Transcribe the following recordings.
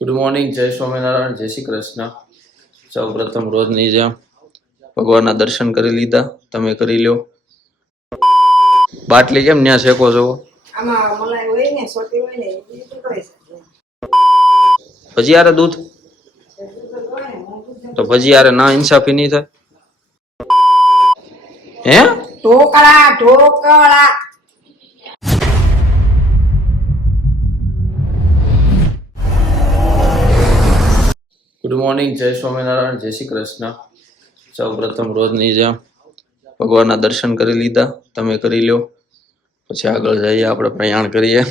Good morning, જય સ્વામિનારાયણ, જય શ્રી કૃષ્ણ. સૌ પ્રથમ રોજની જેમ ભગવાનના દર્શન કરી લીધા. તમે કરી લ્યો. બાટલી કેમ ન્યા શેકો છો? ભજી યારે દૂધ તો ભજી યારે ના ઇન્સાફી નહીં થાય. હે ઢોકળા ઢોકળા ગુડ મોર્નિંગ, જય સ્વામિનારાયણ, જય શ્રી કૃષ્ણ. સૌ પ્રથમ રોજની જેમ ભગવાનના દર્શન કરી લીધા. તમે કરી લ્યો. પછી આગળ જઈએ, આપણે પ્રયાણ કરીએ.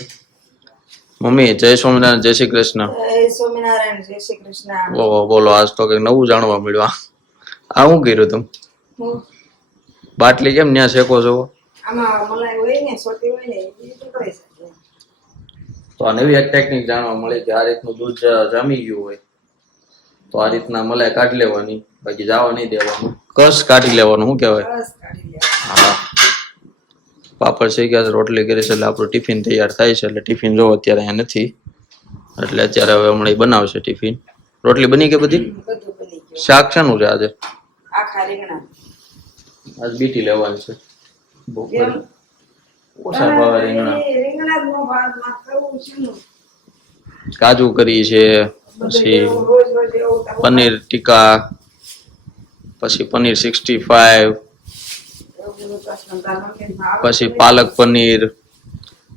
મમ્મી, જય સ્વામિનારાયણ, જય શ્રી કૃષ્ણ. જય સ્વામિનારાયણ જય શ્રી કૃષ્ણ. ઓહો, બોલો, આજ તો કઈક નવું જાણવા મળ્યું. આ શું કર્યું તમે? બાટલી કેમ ન્યા શેકો છો? આમાં મલાઈ હોય ને સોટી હોય ને એ તો કરી શકે. તો આ નવી એક ટેકનિક જાણવા મળી કે આ રીતનું દૂધ જામી ગયું હોય તો આ રીતના મલાઈ કાઢી લેવાની, બાકી જાવા નહીં દેવાનું, કસ કાઢી લેવાનું. શું કહેવાય? બસ કાઢી લે. હા, પાપડ શેક્યા છે, રોટલી કરી છે, એટલે આપણું ટિફિન તૈયાર થાય છે. એટલે ટિફિન જો અત્યારે અહીંયા નથી, એટલે અત્યારે હવે હમણાં ઈ બનાવશે ટિફિન. રોટલી બની કે બધી? બધું બની ગયું. શાક શાનું છે આજે? આખા રીંગણા. આજ બીટી લેવાની છે. બપોરે કેમ? ઓછા ભાવે રીંગણા. રીંગણા જ નો ભાવ માં કરવું છે ને. કાજુ કરી છે, બધું પછી એવું રોજ રોજ એવું તો પનીર ટીકા, પછી પનીર 65, એવું બધું પ્રશ્ન તારા મમ્મીને ભાવે પછી પાલક પનીર,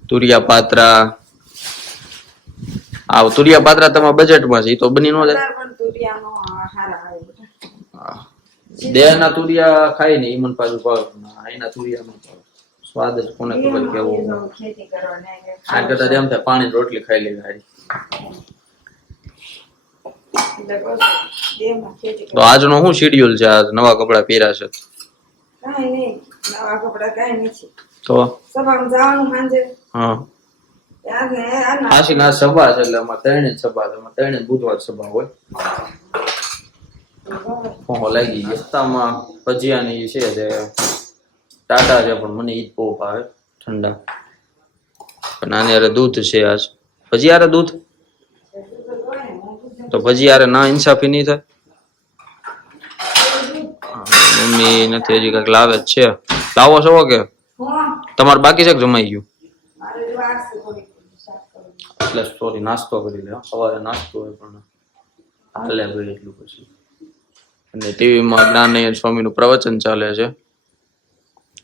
તુરિયા પાત્રા. આ તુરિયા પાત્રા તમારા બજેટમાં છે, એ તો બની ન જાય. વધારે પણ તુરિયાનો હારા આવે બધા. દેહના તુરિયા ખાય ને ઈ મને પાછું ભાવે. અહીંના તુરિયા નો ભાવે. સ્વાદ જ કોને ખબર કેવો હોય. ખેતી કરવાની આ કરતા એમ થાય પાણી રોટલી ખાઈ લેવી હારી. એટલે બસ દેહમાં ખેતી તો આજનો શું શેડ્યુલ છે? આજ નવા કપડા પહેર્યા છે કાંઈ નહીં, નવા કપડા કાંઈ નથી. તો સભામાં જવાનું સાંજે. હા, ત્યાં ને આના આશી ના સભા છે, એટલે અમારે ત્રણે જ સભા છે. અમારે ત્રણે જ બુધવાર સભા હોય. ફોહો લાગી ગયો. રસ્તામાં ભજીયાની છે જે ટાટા છે, પણ મને ઈ જ બહુ ભાવે, ઠંડા. પણ આની હારે દૂધ છે આજ. ભજી હારે દૂધ તો ભજી હારે ના ઇન્સાફી નહીં થાય. મમ્મી નથી, હજી કઈક લાવે જ છે. લાવો છો કે તમારે બાકી છે કે જમાઈ ગયું? મારે જો આ છે થોડીક શાક કરવું. એટલે સોરી, નાસ્તો કરી લે. સવારે નાસ્તો હોય પણ હાલે ભાઈ એટલું. પછી અને ટીવીમાં જ્ઞાનયન સ્વામીનું પ્રવચન ચાલે છે,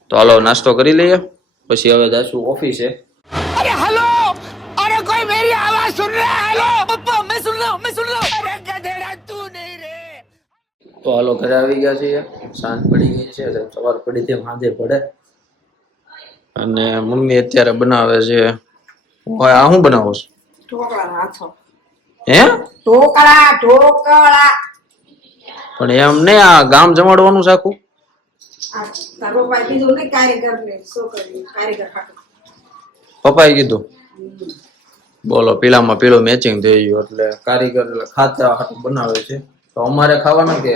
તો હાલો નાસ્તો કરી લઈએ. પછી હવે જાશું ઓફિસે. अरे हेलो, अरे कोई मेरी आवाज सुन रहा है? हेलो पप्पा, मैं सुन रहा हूँ, मैं सुन रहा हूँ। अरे गधेड़ा तू नहीं रे। તો હાલો ઘરે આવી ગયા છીએ. સાંજ પડી ગઈ છે, સવાર પડી તેમ સાંજે પડે. અને મમ્મી અત્યારે બનાવે છે. ઓય, આ શું બનાવો છો? ઢોકળાનો હાથો. હે ઢોકળા ઢોકળા. પણ એમ નહીં, આ ગામ જમાડવાનું સાખું. આ તારો ભાઈ કીધું ને કારીગર ને છોકરી કારીગર ખાટું. પપ્પાએ કીધું. બોલો, પીળામાં પીળું મેચિંગ થઈ ગયું. એટલે કારીગર એટલે ખાતા હાટું બનાવે છે. તો અમારે ખાવાના કે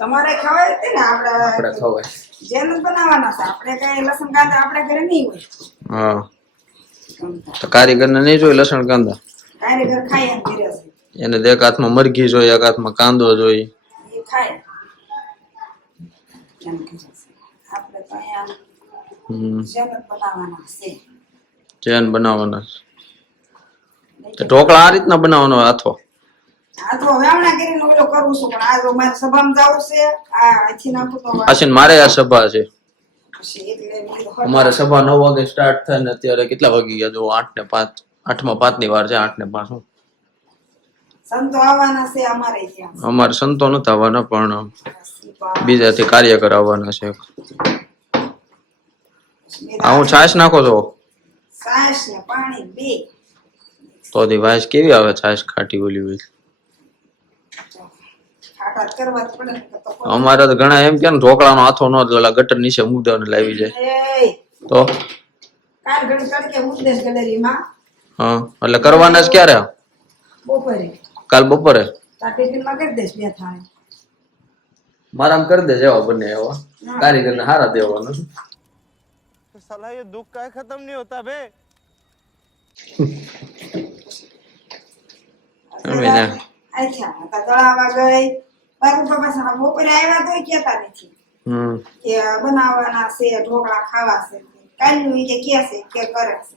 તમારે ખવાય તે ને આપણે આપણે ખવાય? જેમ જ બનાવવાના છે. આપણે કઈ લસણ કાંદા આપણે ઘરે નહીં હોય. હા, તો કારીગરને નહીં જોઈ લસણ કાંદા? કારીગર ખાય એમ ધીરે છે. એને એક હાથમાં મરઘી જોઈ, એક હાથમાં કાંદો જોઈ. એ ખાય એમ ધીરે છે. આપણે તો અહીંયા જેમ જ બનાવવાના છે. ચેન બનાવવાના છે. તો ઢોકળા આ રીતના બનાવવાનો હાથો? આ તો વાવણા કરીને ઓલો કરું છું, પણ આ તો મારે સભામાં જવું છે. આ અહીંથી નાખું તો આશીન, મારે આ સભા છે. પછી એટલે મેં કીધું અમારે સભા 9 વાગે સ્ટાર્ટ થાય ને અત્યારે કેટલા વાગી ગયા? જો 8:05, 8:05 ની વાર છે. 8:05 શું સંતો આવવાના છે અમારે ત્યાં. અમારે સંતો નથી આવવાના, પણ બીજાથી કાર્યકર આવવાના છે. આ હું છાશ નાખો છો સાસ ને પાણી બે. તો દી વાસ કેવી આવે? છાશ ખાટી ઓલી હોય. ખાટા જ કરવા જ પડે ને તો કોઈ. અમારે તો ઘણા એમ કે ને ઢોકળાનો હાથો ન ઓલા ગટર નીચે મુદ્દાને લાવી જાય. એય, તો કાલ ઘડી તડકે મુદ્દેશ ગેલેરીમાં હા, એટલે કરવાના જ ક્યારે? બપોરે. કાલ બપોરે? તાર ટિફિનમાં કરી દેશ બે થાળે. મારામ કરી દે જેવા બને એવા. કારીગરને હારા દેવાનું. साला ये दुख का खत्म नहीं होता बे। જમીને આથ્યા હતા દળાવા ગઈ બાપુ પપ્પા સાહેબ બપોરે આવ્યા તોય કહેતા નથી કે બનાવવાના છે ઢોકળા ખાવા છે કાલનું ઈ કે છે કે કરે છે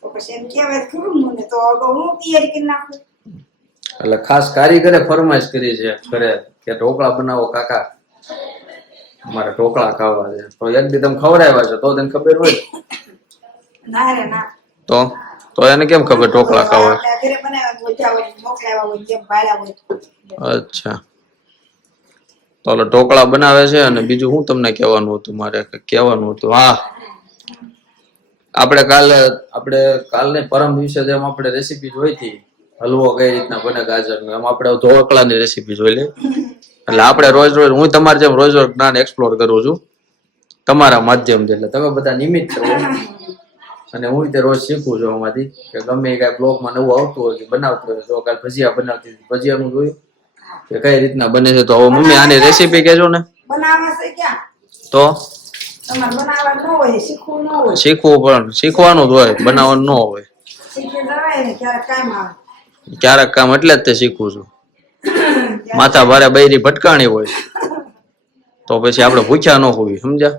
તો પછી એમ કહેવાય ખરું મને તો હું તૈયારી કરી નાખું. એટલે ખાસ કારીગરે ફરમાઈશ કરી છે ઘરે કે ઢોકળા બનાવો કાકા, મારે ઢોકળા ખાવા છે. તો એક દી તમે ખવડાવ્યા છે તો તને ખબર હોય? ના રે ના. તો એને કેમ ખબર ઢોકળા ખાવા? ઘરે બનાવ્યા મોજા હોય મોકલાવ્યા હોય જેમ ભાડા હોય. અચ્છા, તો ઓલો ઢોકળા બનાવે છે. અને બીજું શું તમને કહેવાનું હતું? મારે કહેવાનું હતું, હા, આપણે કાલને પરમ દિવસે જેમ આપણે રેસીપી જોઈ હતી હલવો કઈ રીતના બને ગાજરનો, એમ આપણે ઢોકળાની રેસીપી જોઈ લે. એટલે આપણે રોજ હું તમારે જેમ રોજ જ્ઞાન એક્સપ્લોર કરું છું તમારા માધ્યમથી. એટલે તમે બધા નિમિત્ત છો અને હું તે રોજ શીખું છું એમાંથી કે ગમે કઈ બ્લોગમાં નવું આવતું હોય કે બનાવતું હોય. તો કાલ ભજીયા બનાવતી ભજીયાનું જોયું કે કઈ રીતના બને છે. તો હવે મમ્મી આની રેસીપી કહેજો ને. બનાવવા છે ક્યાં તો તમારે બનાવવા ન હોય શીખવું ન હોય. શીખવું પણ શીખવાનું જ હોય, બનાવવાનું ન હોય. શીખી જવાય ને ક્યારેક કામ આવે. ક્યારેક કામ એટલે જ તે શીખું છું. માથા ભારે બૈરી ભટકાણી હોય તો પછી આપણે ભૂખ્યા ન હોવી, સમજ્યા?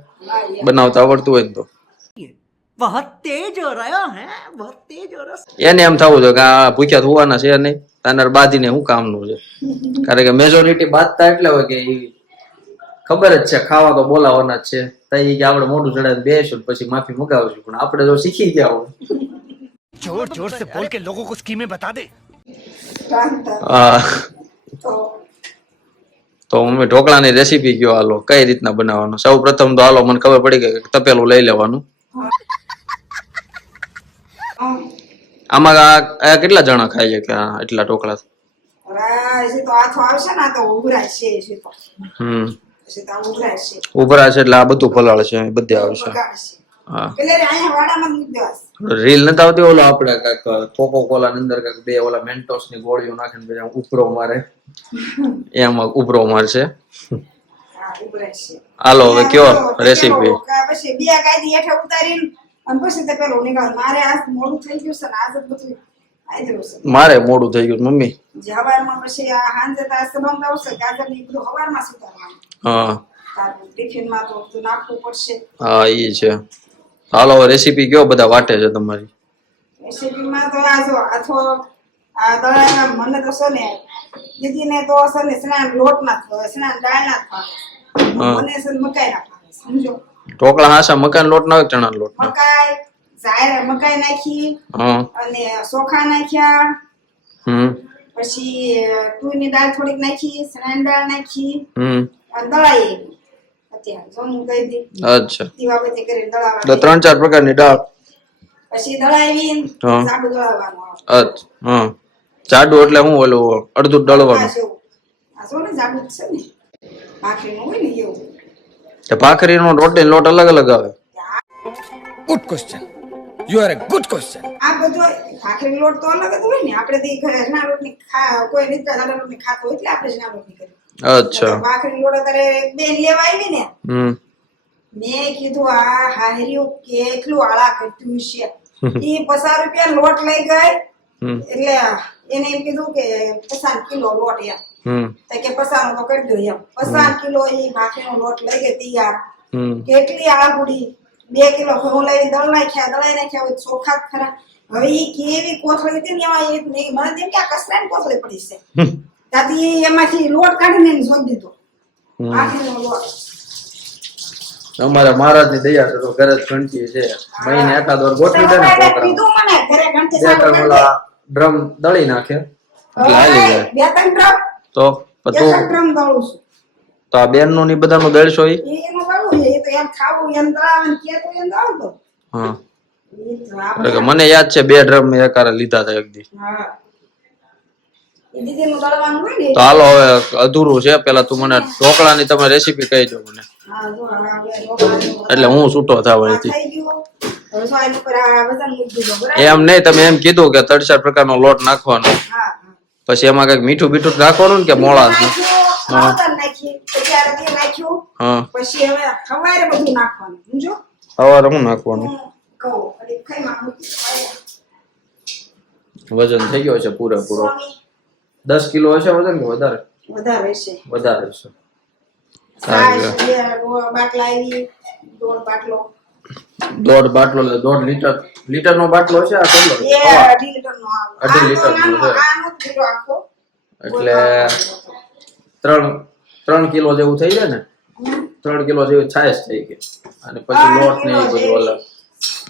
બનાવતા આવડતું હોય ને તો बहुत तेज हो रहा है, बहुत तेज हो रहा है. એને એમ થવું જોઈએ કે આ ભૂખ્યા હોવાના છે નહીં, તાનર બાદીને શું કામનું છે. કારણ કે મેજોરિટી બાદતા એટલે હોય કે ખબર જ છે ખાવા તો બોલાવાના જ છે. તઈ કે આપણે મોઢું ચડાવીને બેસું પછી માફી મગાવશું. પણ આપણે જો શીખી ગયા હોય जोर जोर से बोल के लोगों को स्कीमें बता दे. તો મમ્મી ઢોકળાની રેસીપી કયો હાલો, કઈ રીતના બનાવવાનું? સૌ પ્રથમ તો હાલો મને ખબર પડી કે તપેલું લઈ લેવાનું. આમાં આ કેટલા જણા ખાઈ કે એટલા ઢોકળા? ઉભરા છે એટલે આ બધું ફલાળ છે, બધે આવશે. હા, રીલ નથી આવતી ઓલો આપણે કાંઈક કોકો કોલા ની અંદર કાંઈક બે ઓલા મેન્ટોસ ની ગોળીઓ નાખીને પછી ઉભરો મારે, એમાં ઉભરો મારશે. હાલો હવે કયો રેસીપી. પછી બે ગાડી હેઠે ઉતારીને અને પછી તે પેલું નીકળ. મારે આજ મોડું થઈ ગયું છે ને આજ બધું મારે મોડું થઈ ગયું મમ્મી. હવારમાં પછી આ હાંજે તાર સંબંધ આવશે ગાજર ની બધું હવારમાં સુધારવાનું. હા, ટિફિન માં તો નાખવું પડશે. હા ઈ છે. હાલો રેસીપી કયો, બધા વાટે છે તમારી રેસીપી માં તો આ જો આથો આ દળા મને તો છે ને દીદી ને તો છે ને સ્નાન લોટ ના થાય, સ્નાન દાળ ના થાય, મને છે મકાઈ ના થાય. સમજો ઢોકળા હાસા મકાઈ લોટ ના હોય, ચણા લોટ ના? મકાઈ જાહેર મકાઈ નાખી અને ચોખા નાખ્યા, પછી તુરની દાળ થોડીક નાખી, ચણાની દાળ નાખી અને દળાઈ. અત્યારે જમું કહી દી. અચ્છા, દીવાબત્તી કરીને દળાવા. તો 3-4 પ્રકારની દાળ પછી દળાવી સાબુ દળાવવાનું. અચ્છા, જાડુ એટલે હું ઓલું અડધું દળવાનું. આ જો ને જાડુ છે ને ભાખરીનું હોય ને એવું. તે ભાખરીનો રોટી લોટ અલગ અલગ આવે? Good question, you are a good question. આ બધો ભાખરી લોટ તો અલગ જ હોય ને. આપણે તો ઘરે જના રોટની કોઈ રીતના જાડા રોટની ખાતો હોય એટલે આપણે જના રોટની કરી. અચ્છા, ભાખરી લોટ અત્યારે બેન લેવા આવી ને મેં કીધું આ હાર્યું કેટલું આળા કર્યું છે. એ 50 રૂપિયા લોટ લઈ ગઈ એટલે એને એમ કીધું કે 50 કિલો લોટ એમ કે 50 નો તો કરી દો એમ. 50 કિલો એ ભાખરીનો લોટ લઈ ગઈ તૈયાર. કેટલી આળાપુડી 2 કિલો ઘઉં લઈને દળાઈ નાખ્યા હોય ચોખા ખરા. હવે એ કેવી કોથળી હતી ને એમાં મને તેમ કે આ કસરાની કોથળી પડી છે. ત્યાંથી એમાંથી લોટ કાઢીને એને જોઈ દીધો ભાખરીનો લોટ. અમારા મહારાજ ની દયા છે તો ઘરે જ ઘંટી છે. મહિને એકાદ વાર ગોઠવી દે ને ડ્રમ દળી નાખે એટલે હાલી જાય. 2-3 ડ્રમ તો ડ્રમ દળું છું. તો આ બેન નું ની બધાનું દળશો ઈ? એનું દળું છે. એ તો એમ ખાવું એમ દળાવવાનું કે તો એમ દળતો. હા, એટલે મને યાદ છે 2 ડ્રમ મેં એકારે લીધા હતા એક દી. હા, એ દીદીનું દળવાનું હોય ને. તો હાલો હવે અધૂરું છે. પેલા તું મને ઢોકળાની તમે રેસીપી કહી દો મને, હા જો આ બે ઢોકળાનું એટલે હું છૂટો થાવ અહીંથી. થઈ ગયું. હવે સો એની ઉપર આ વજન મૂકી દીધો બરાબર. એમ નહીં, તમે એમ કીધું કે 3-4 પ્રકારનો લોટ નાખવાનો, હા પછી એમાં કઈક મીઠું બીઠું રાખવાનું ને કે મોળાશ? નાખી પછી આ તેલ નાખ્યું. હા, પછી હવે સવારે બધું નાખવાનું. સમજો? સવારે હું નાખવાનું? કહું એટલે ખાઈમાં મૂકી વજન થઈ ગયો છે પૂરેપૂરો. 10 કિલો હશે વજન કે વધારે? વધારે છે. વધારે છે. છાશ બે બાટલા આવી, 1.5 બાટલો, 1.5 બાટલો એટલે 1.5 લીટર નો બાટલો છે આ કેટલો? 2.5 લીટરનો આવે. 2.5 લીટરનો છે. આનો કિલો આખો એટલે 3 કિલો જેવું થઈ જાય ને? 3 કિલો જેવી છાશ થઈ ગઈ. અને પછી લોટ ને એ બધું અલગ.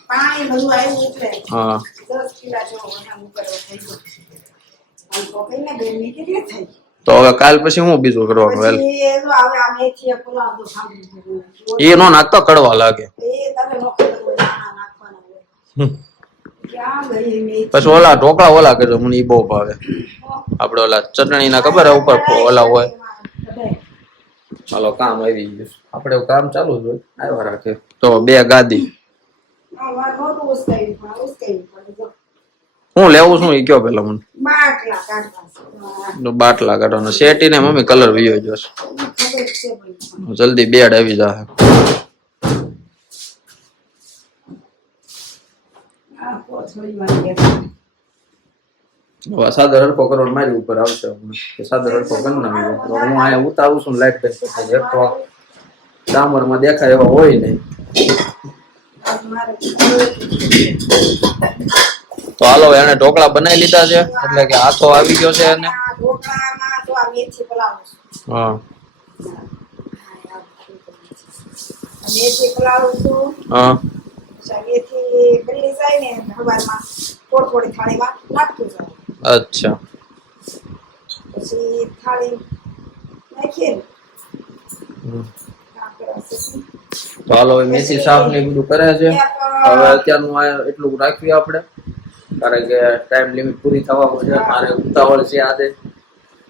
પાણી બધું આવ્યું એટલે હા 10 કિલા જેવો વજન ઉતરવો થઈ ગયો. આમ તો કઈને ગરમી કેટલી થઈ. તો હવે કાલ પછી હું બીજું કરવાનું? વેલ પછી જો હવે આ મેથી પુલાવ તો ખાવું. એ નો નાખતો કડવા લાગે. એ તમે નો ખબર હોય દાણા નાખવાના હોય. ક્યાં ગઈ મેથી? પછી ઓલા ઢોકળા ઓલા કરજો, મને ઈ બહુ ભાવે. આપણે ઓલા ચટણી ના ખબર હે ઉપર ઓલા હોય. હાલો કામ આવી ગયું. આપણે કામ ચાલુ જ હોય. આવ્યા રાખે તો 2 ગાદી. હું લેવું છું ઈ કયો પેલા મને. બાટલા કાઢવા બાટલા કાઢવાનો શેટી ને મમ્મી કલર વિયો જોશે. ખબર છે ભાઈ. જલ્દી બેડ આવી જાહે. આ કોથળી માં બેઠા. હવે સાદર હરખો કરો મારી ઉપર આવશે. સાદર હરખો કરી નાખ્યો. હું અહીંયા ઉતારું છું લાઈટ કરી એક તો ડામર માં દેખાય એવા હોય નહીં. તો હાલો એને ઢોકળા બનાવી લીધા છે એટલે કે હાથો આવી ગયો છે એને. ઢોકળામાં તો આ મેથી પુલાવ છે. હા મેથી પુલાવ છું. હા મેથી બની જાય ને હવારમાં થોડી થાળીમાં નાખતું જાય. અચ્છા પછી થાળી નાખીએ ને તો હાલો મેથી સાફ ને બધું કરે છે. હવે અત્યારનું આ એટલું રાખ્યું આપણે કારણ કે ટાઈમ લિમિટ પૂરી થવા પડશે. મારે ઉતાવળ છે આજે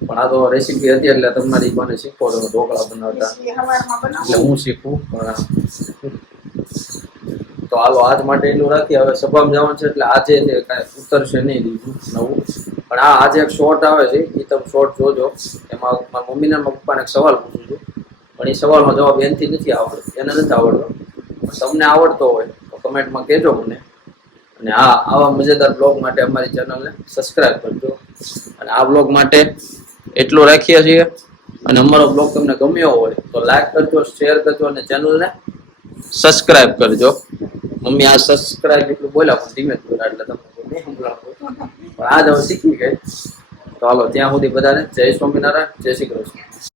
પણ આ તો રેસીપી હતી એટલે તમારી મને શીખવો તમે ઢોકળા બનાવતા એટલે હું શીખું. તો હાલો આજ માટે એટલું રાખીએ. હવે સભામાં જવાનું છે એટલે આજે કાંઈ ઉતરશે નહીં લીધું નવું. પણ આજે એક શોર્ટ આવે છે એ તમે શોર્ટ જોજો. એમાં મારા મમ્મીને મારા પપ્પાને એક સવાલ પૂછું છું પણ એ સવાલનો જવાબ એનથી નથી આવડતો. એને નથી આવડતો. તમને આવડતો હોય તો કમેન્ટમાં કહેજો મને. અને હા આવા મજેદાર બ્લોગ માટે અમારી ચેનલને સબસ્ક્રાઈબ કરજો. અને આ બ્લોગ માટે એટલું રાખીએ છીએ. અને અમારો બ્લોગ તમને ગમ્યો હોય તો લાઈક કરજો, શેર કરજો અને ચેનલને સબસ્ક્રાઈબ કરજો. મમ્મી આ સબસ્ક્રાઈબ એટલું બોલ્યા પણ ધીમે બોલ્યા એટલે તમને નહીં સંભળાતો પણ આજ હવે શીખી ગઈ. તો હાલો ત્યાં સુધી બધાને જય સ્વામિનારાયણ, જય શ્રી કૃષ્ણ.